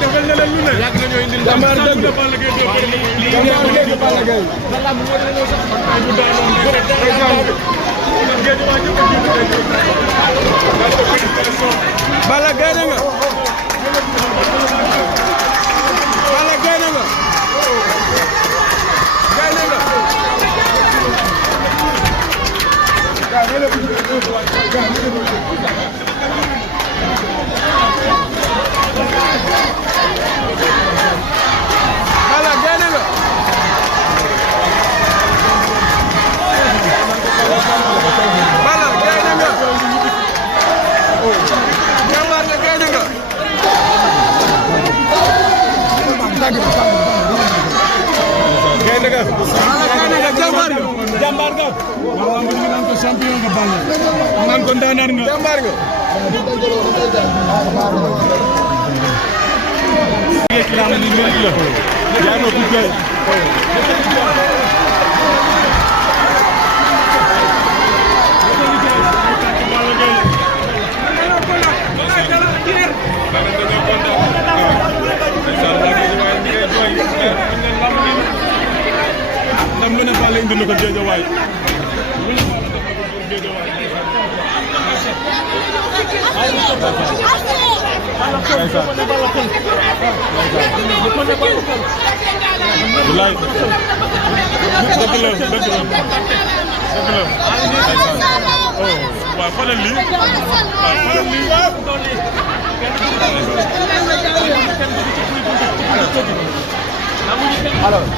defal na leen lu ne. yàgg nañoo indil jàmbaar dëgg Balla Gaye jàmbaar dëgg Balla Gaye. Balla Gaye nga. Balla Gaye nga. Jambar nga wala mo ngi nan ko champion nga Balla nan ko ndanar nga jambar nga islam ni mel la ya no ku jey ndam lu ne Balla indi na ko Géejawaay bilaay dëgg la oh waaw xoolal lii waaw xoolal lii alors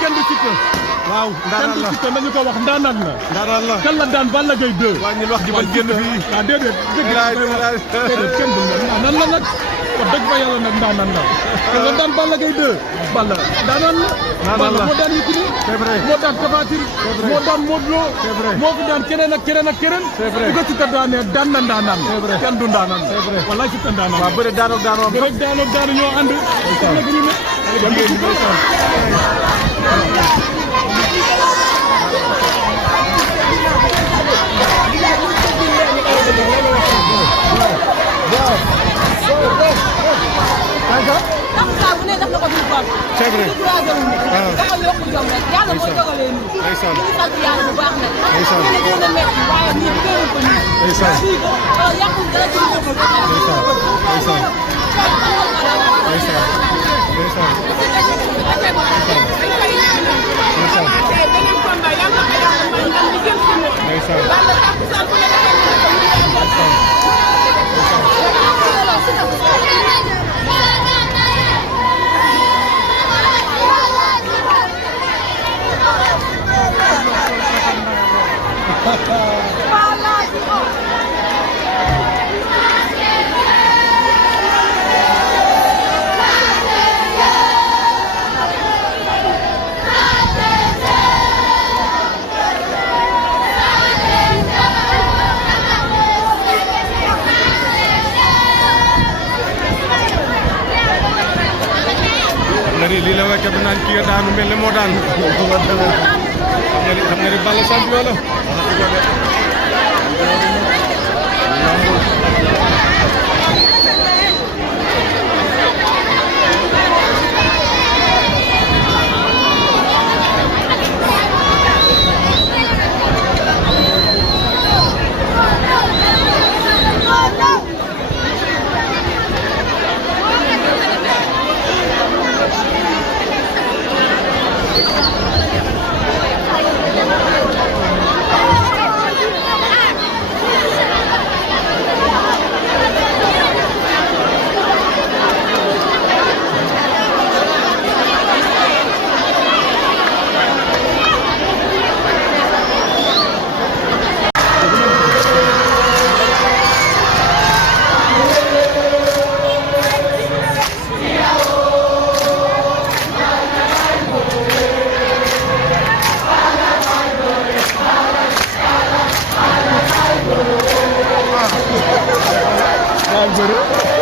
kenn du Siteu waaw ndaanaan la kenn du Siteu nañu ko wax ndaanaan la ndaanaan la kan la daan Balla Gaye 2 waa ñu wax ji ba génn fii ah déedéet dëgg kenn du ndaanaan la nag wax dëgg fa yàlla nag ndaanaan la kan la daan Balla Gaye 2 Balla ndaanaan la Balla moo daan Yékini c'est vrai moo daan Tapha Tine moo daan Modou Lo c'est vrai moo fi daan keneen ak keneen ak keneen c'est vrai bu ko Siteu daanee daan na ndaanaan c'est vrai kenn du ndaanaan c'est vrai wallaay Siteu ndaanaan waaw bëre daanoog daanoo bëre daanoog daanu ñoo ànd c'est vrai lii la wekk bu naan kii daanu mel ne moo daan xam nga ni Balla champion la bëri